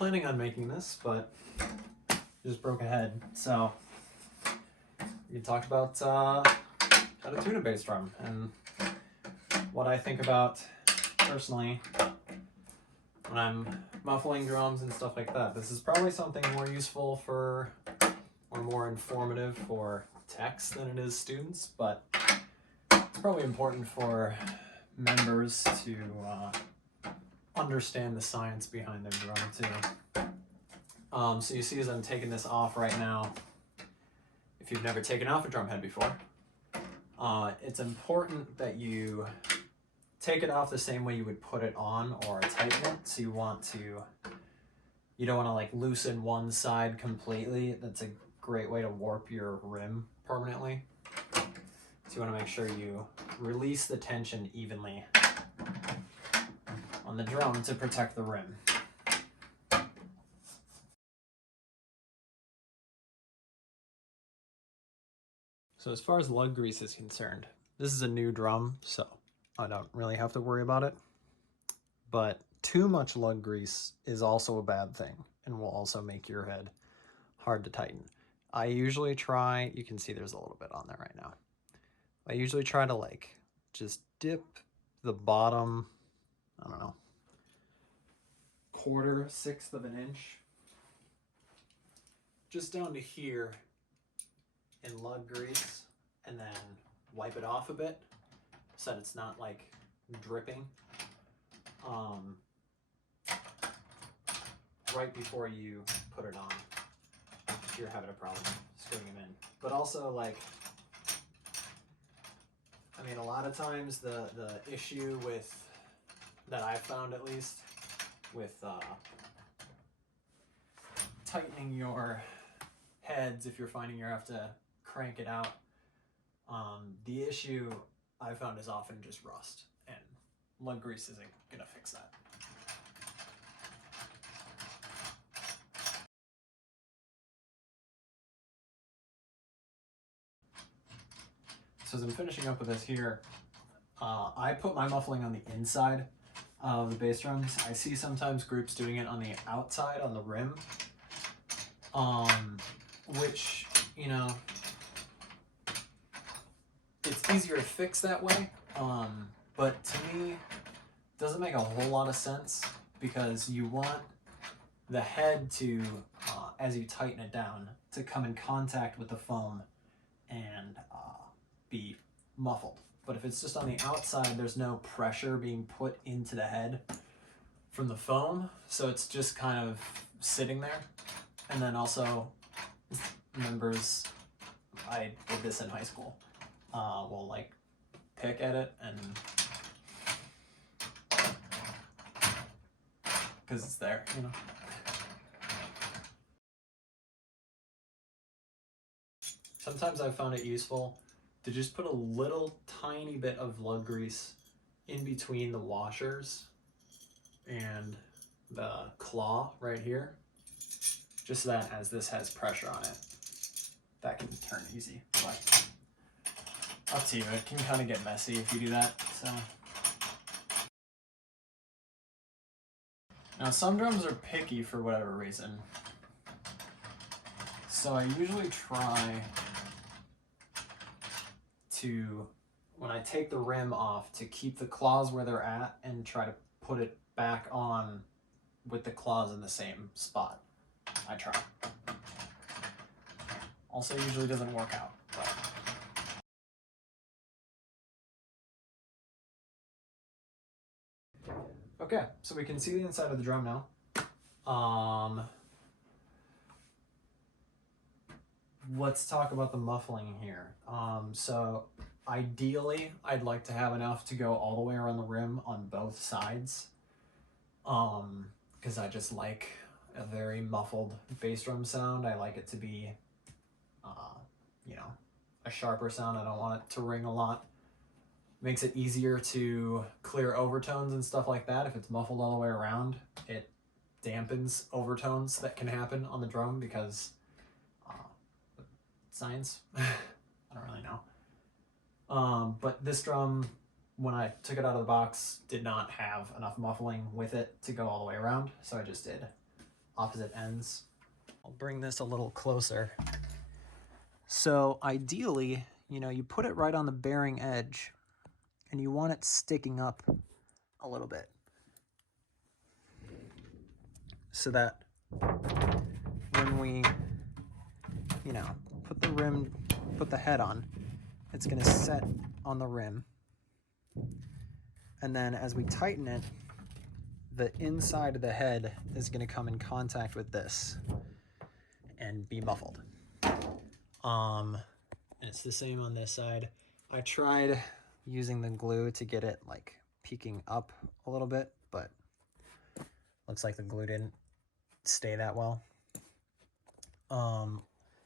planning on making this, but just broke ahead. So we can talk about how to tune a bass drum and what I think about personally when I'm muffling drums and stuff like that. This is probably something more useful for, or more informative for techs than it is students, but it's probably important for members to understand the science behind their drum too. So you see as I'm taking this off right now, if you've never taken off a drum head before, it's important that you take it off the same way you would put it on or tighten it. So you don't want to like loosen one side completely. That's a great way to warp your rim permanently. So you want to make sure you release the tension evenly on the drum to protect the rim. So as far as lug grease is concerned, this is a new drum, so I don't really have to worry about it. But too much lug grease is also a bad thing and will also make your head hard to tighten. I usually try, you can see there's a little bit on there right now. I usually try to like just dip the bottom, I don't know, 1/4 of an inch just down to here in lug grease, and then wipe it off a bit so that it's not like dripping right before you put it on if you're having a problem screwing them in. But also, like, I mean, a lot of times the issue with, that I've found at least, with tightening your heads, if you're finding you have to crank it out, the issue I found is often just rust, and lug grease isn't gonna fix that. So as I'm finishing up with this here, I put my muffling on the inside of the bass drums. I see sometimes groups doing it on the outside, on the rim, which, you know, it's easier to fix that way, but to me, it doesn't make a whole lot of sense, because you want the head to, as you tighten it down, to come in contact with the foam and be muffled. But if it's just on the outside, there's no pressure being put into the head from the foam, so it's just kind of sitting there. And then also, members, I did this in high school, will like pick at it, and because it's there, you know. Sometimes I've found it useful to just put a little tiny bit of lug grease in between the washers and the claw right here, just so that as this has pressure on it, that can turn easy. But up to you, it can kind of get messy if you do that. So now some drums are picky for whatever reason, so I usually try to, when I take the rim off, to keep the claws where they're at and try to put it back on with the claws in the same spot. I try. Also usually doesn't work out, but. Okay, so we can see the inside of the drum now. Let's talk about the muffling here. So ideally, I'd like to have enough to go all the way around the rim on both sides, because I just like a very muffled bass drum sound. I like it to be, you know, a sharper sound. I don't want it to ring a lot. Makes it easier to clear overtones and stuff like that. If it's muffled all the way around, it dampens overtones that can happen on the drum, because science, I don't really know. But this drum, when I took it out of the box, did not have enough muffling with it to go all the way around, so I just did opposite ends. I'll bring this a little closer. So ideally, you put it right on the bearing edge and you want it sticking up a little bit so that when we, put the head on, it's going to set on the rim. And then as we tighten it, the inside of the head is going to come in contact with this and be muffled. And it's the same on this side. I tried using the glue to get it like peeking up a little bit, but looks like the glue didn't stay that well.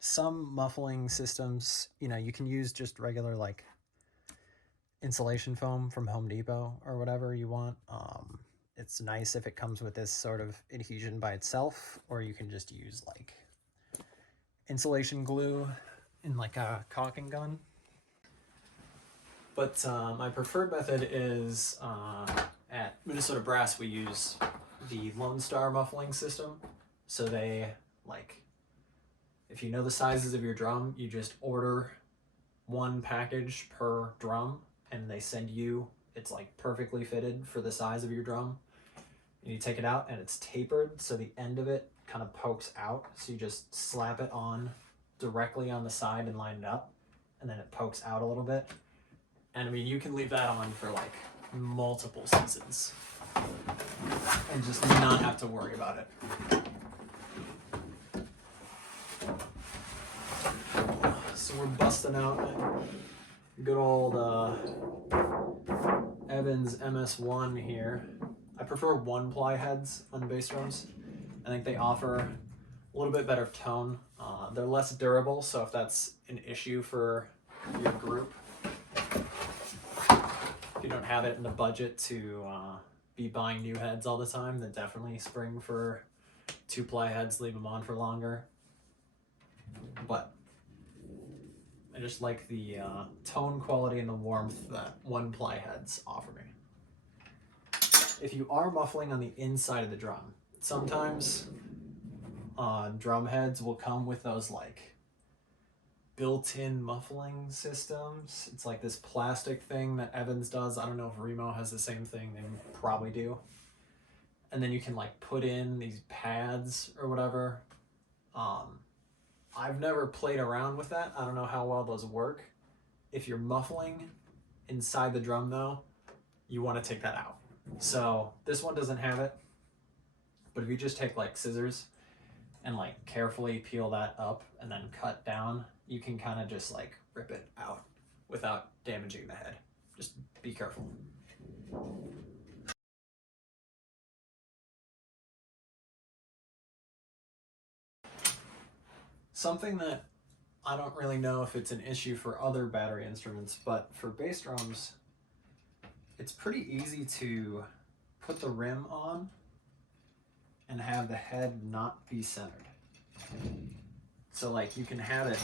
Some muffling systems, you can use just regular like insulation foam from Home Depot or whatever you want. It's nice if it comes with this sort of adhesion by itself, or you can just use like insulation glue in like a caulking gun. But my preferred method is at Minnesota Brass we use the Lone Star muffling system. So they if you know the sizes of your drum, you just order one package per drum and they send you, it's like perfectly fitted for the size of your drum. And you take it out and it's tapered, so the end of it kind of pokes out. So you just slap it on directly on the side and line it up, and then it pokes out a little bit. And I mean, you can leave that on for like multiple seasons and just not have to worry about it. So we're busting out good old Evans MS1 here. I prefer 1-ply heads on bass drums. I think they offer a little bit better tone. They're less durable, so if that's an issue for your group, if you don't have it in the budget to be buying new heads all the time, then definitely spring for 2-ply heads, leave them on for longer. But I just like the tone quality and the warmth that 1-ply heads offer me. If you are muffling on the inside of the drum, sometimes drum heads will come with those like built-in muffling systems. It's like this plastic thing that Evans does. I don't know if Remo has the same thing. They probably do. And then you can like put in these pads or whatever. I've never played around with that. I don't know how well those work. If you're muffling inside the drum though, you want to take that out. So this one doesn't have it, but if you just take like scissors and like carefully peel that up and then cut down, you can kind of just like rip it out without damaging the head. Just be careful. Something that I don't really know if it's an issue for other battery instruments, but for bass drums, it's pretty easy to put the rim on and have the head not be centered. So like you can have it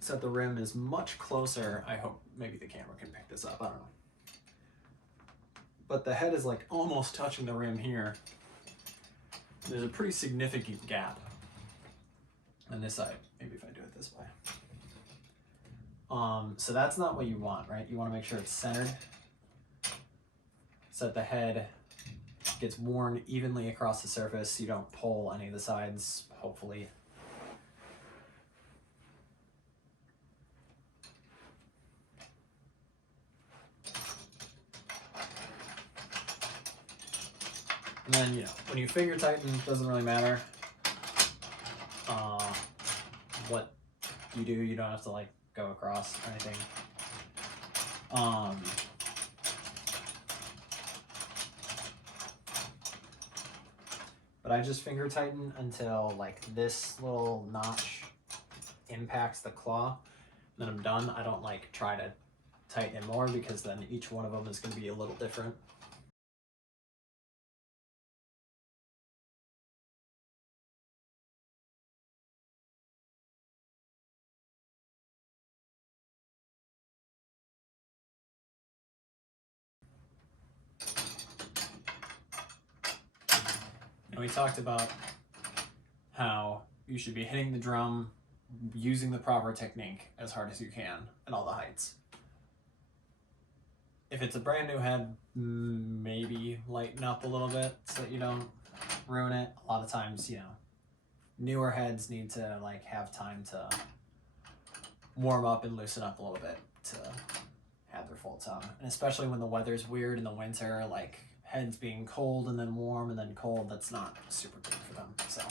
so that the rim is much closer. I hope maybe the camera can pick this up, I don't know. But the head is like almost touching the rim here. There's a pretty significant gap on this side. Maybe if I do it this way. So that's not what you want, right? You want to make sure it's centered so that the head gets worn evenly across the surface. You don't pull any of the sides, hopefully. And then, when you finger tighten, it doesn't really matter what you do. You don't have to like go across or anything. But I just finger tighten until like this little notch impacts the claw. And then I'm done. I don't like try to tighten it more because then each one of them is going to be a little different. And we talked about how you should be hitting the drum using the proper technique as hard as you can at all the heights. If it's a brand new head, maybe lighten up a little bit so that you don't ruin it. A lot of times, you know, newer heads need to like have time to warm up and loosen up a little bit to have their full tone. And especially when the weather's weird in the winter, like heads being cold and then warm and then cold, that's not super good for them. So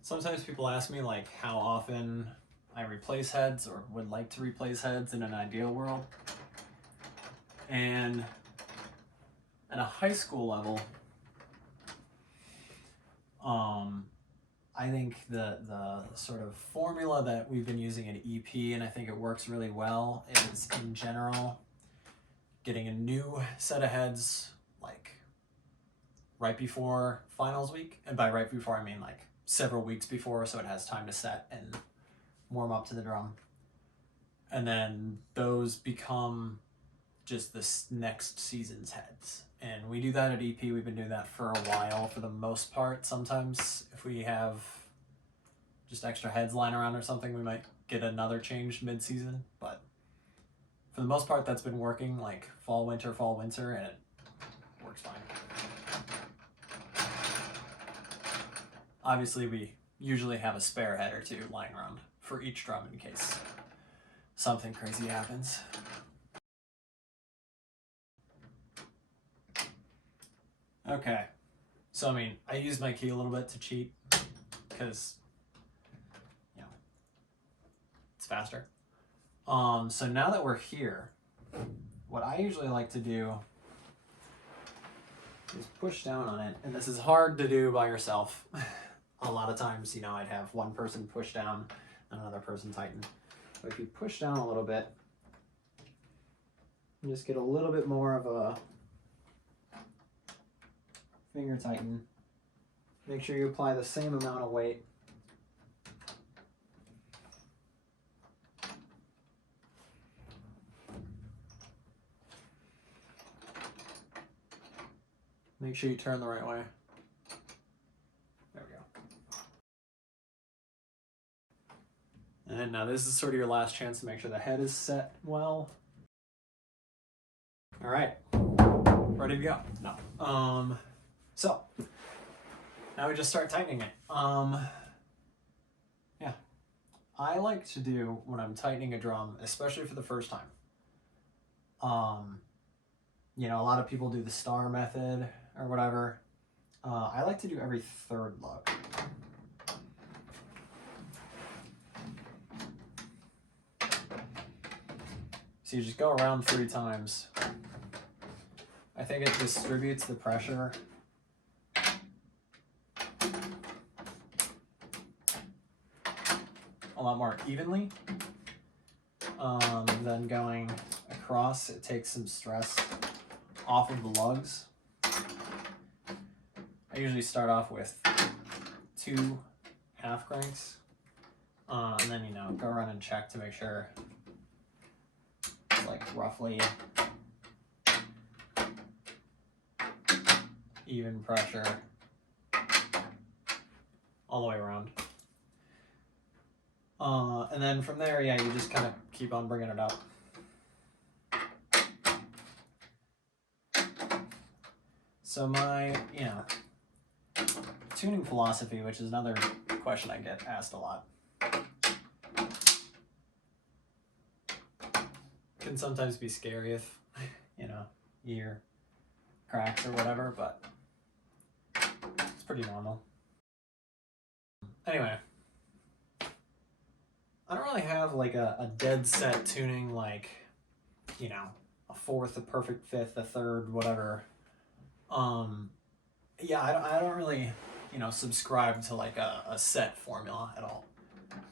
sometimes people ask me like how often I replace heads or would like to replace heads in an ideal world. And at a high school level, I think the sort of formula that we've been using at EP, and I think it works really well, is in general getting a new set of heads like right before finals week. And by right before, I mean like several weeks before, so it has time to set and warm up to the drum. And then those become just this next season's heads. And we do that at EP. We've been doing that for a while for the most part. Sometimes if we have just extra heads lying around or something, we might get another change mid-season. But for the most part, that's been working like fall, winter, and it works fine. Obviously, we usually have a spare head or two lying around for each drum in case something crazy happens. Okay, so I mean, I used my key a little bit to cheat because, you know, it's faster. So now that we're here, what I usually like to do is push down on it, and this is hard to do by yourself. A lot of times, you know, I'd have one person push down and another person tighten. But if you push down a little bit, you just get a little bit more of a finger tighten. Make sure you apply the same amount of weight. Make sure you turn the right way. There we go. And now this is sort of your last chance to make sure the head is set well. All right, ready to go. No. So now we just start tightening it. Yeah, I like to do when I'm tightening a drum, especially for the first time. You know, a lot of people do the star method or whatever. I like to do every third lug. So you just go around 3 times. I think it distributes the pressure a lot more evenly than going across. It takes some stress off of the lugs. I usually start off with 2 half cranks, and then, you know, go around and check to make sure it's like roughly even pressure all the way around. And then from there, yeah, you just kind of keep on bringing it up. So my, you know, tuning philosophy, which is another question I get asked a lot, can sometimes be scary if, you know, ear cracks or whatever, but it's pretty normal. Anyway, I don't really have like a dead set tuning, like, you know, a 4th, a perfect 5th, a 3rd, whatever. Yeah, I don't really, you know, subscribe to like a set formula at all.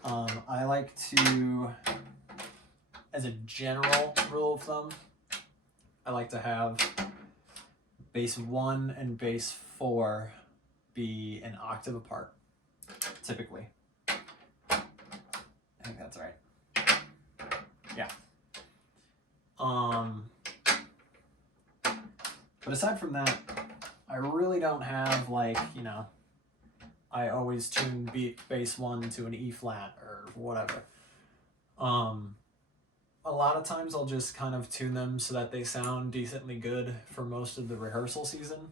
I like to, as a general rule of thumb, I like to have bass 1 and bass 4 be an octave apart, typically. that's right. Yeah. But aside from that, I really don't have like, you know, I always tune bass 1 to an E flat or whatever. A lot of times I'll just kind of tune them so that they sound decently good for most of the rehearsal season.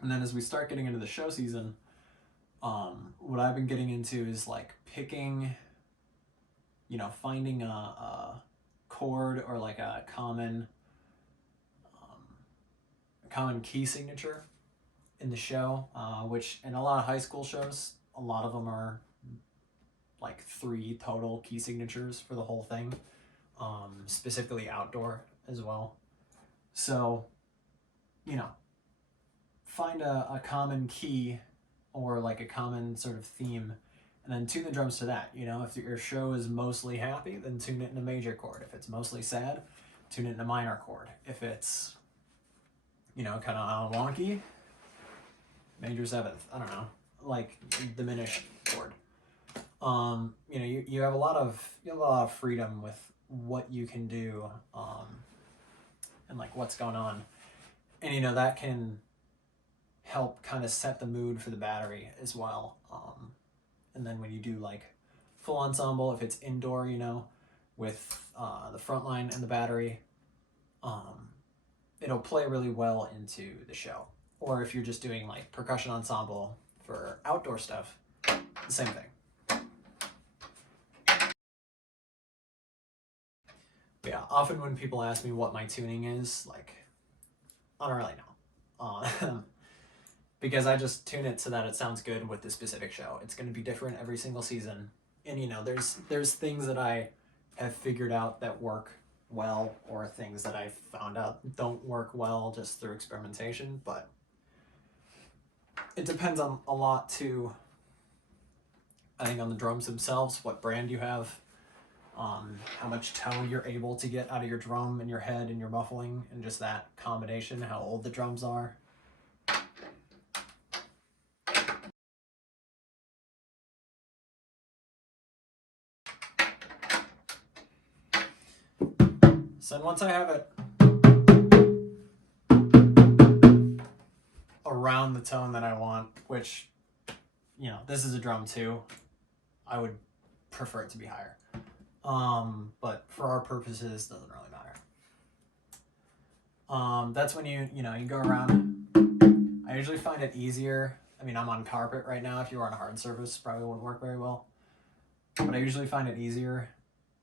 And then as we start getting into the show season, what I've been getting into is like picking, you know, finding a chord or like a common key signature in the show, which in a lot of high school shows, a lot of them are like 3 total key signatures for the whole thing, specifically outdoor as well. So, you know, find a common key or like a common sort of theme, and then tune the drums to that. You know, if your show is mostly happy, then tune it in a major chord. If it's mostly sad, tune it in a minor chord. If it's, you know, kind of wonky, major 7th, I don't know, like diminished chord. You know, you have a lot of freedom with what you can do, and like what's going on, and you know that can help kind of set the mood for the battery as well. And then when you do like full ensemble, if it's indoor, you know, with the front line and the battery, it'll play really well into the show. Or if you're just doing like percussion ensemble for outdoor stuff, the same thing. But yeah, often when people ask me what my tuning is, like, I don't really know. Because I just tune it so that it sounds good with the specific show. It's going to be different every single season. And you know, there's things that I have figured out that work well, or things that I've found out don't work well just through experimentation, but it depends on a lot too, I think, on the drums themselves, what brand you have, how much tone you're able to get out of your drum and your head and your muffling, and just that combination, how old the drums are. So once I have it around the tone that I want, which, you know, this is a drum too, I would prefer it to be higher. But for our purposes, doesn't really matter. That's when you go around. I usually find it easier. I mean, I'm on carpet right now. If you were on a hard surface, probably wouldn't work very well. But I usually find it easier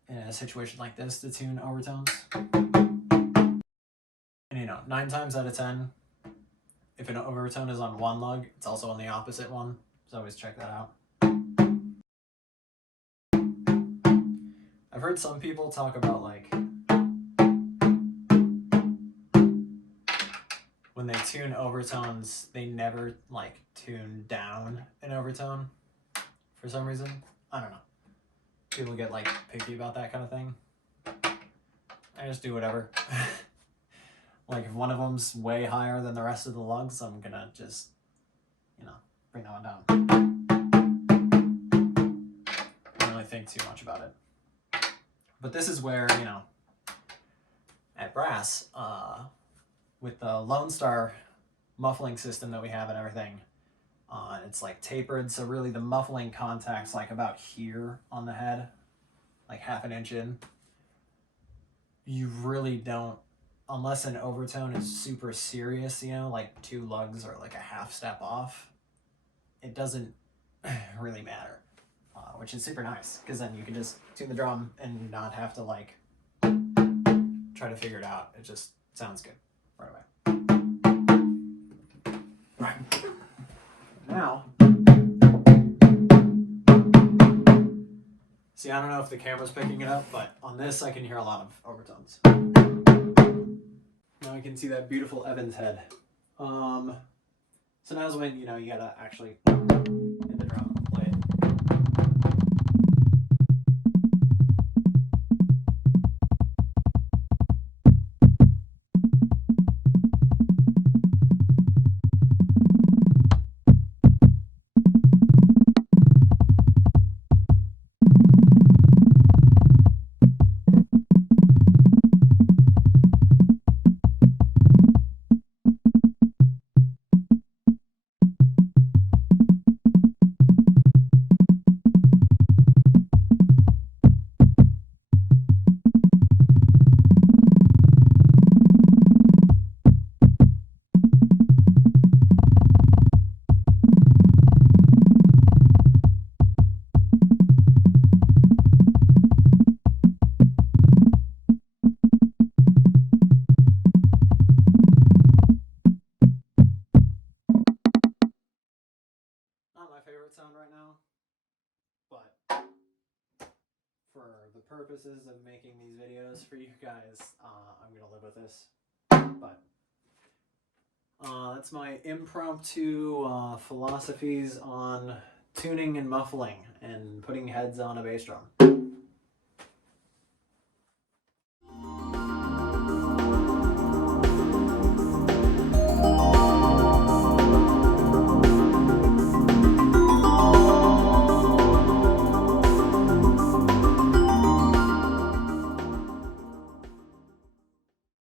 in a situation like this to tune overtones. And you know, 9 times out of 10, if an overtone is on one lug, it's also on the opposite one. So always check that out. I've heard some people talk about like when they tune overtones, they never like tune down an overtone for some reason. I don't know. People get like picky about that kind of thing. I just do whatever. Like if one of them's way higher than the rest of the lugs, I'm gonna just, you know, bring that one down. I don't really think too much about it. But this is where, you know, at Brass, with the Lone Star muffling system that we have and everything, it's like tapered, so really the muffling contact's like about here on the head, like half an inch in. You really don't, unless an overtone is super serious, you know, like 2 lugs or like a half step off, it doesn't really matter, which is super nice, because then you can just tune the drum and not have to like try to figure it out. It just sounds good right away. Right. Now, see, I don't know if the camera's picking it up, but on this I can hear a lot of overtones. Now I can see that beautiful Evans head. So now's when, you know, you gotta actually hit the drum, play it. favorite sound right now, but for the purposes of making these videos for you guys, I'm gonna live with this. But that's my impromptu philosophies on tuning and muffling and putting heads on a bass drum.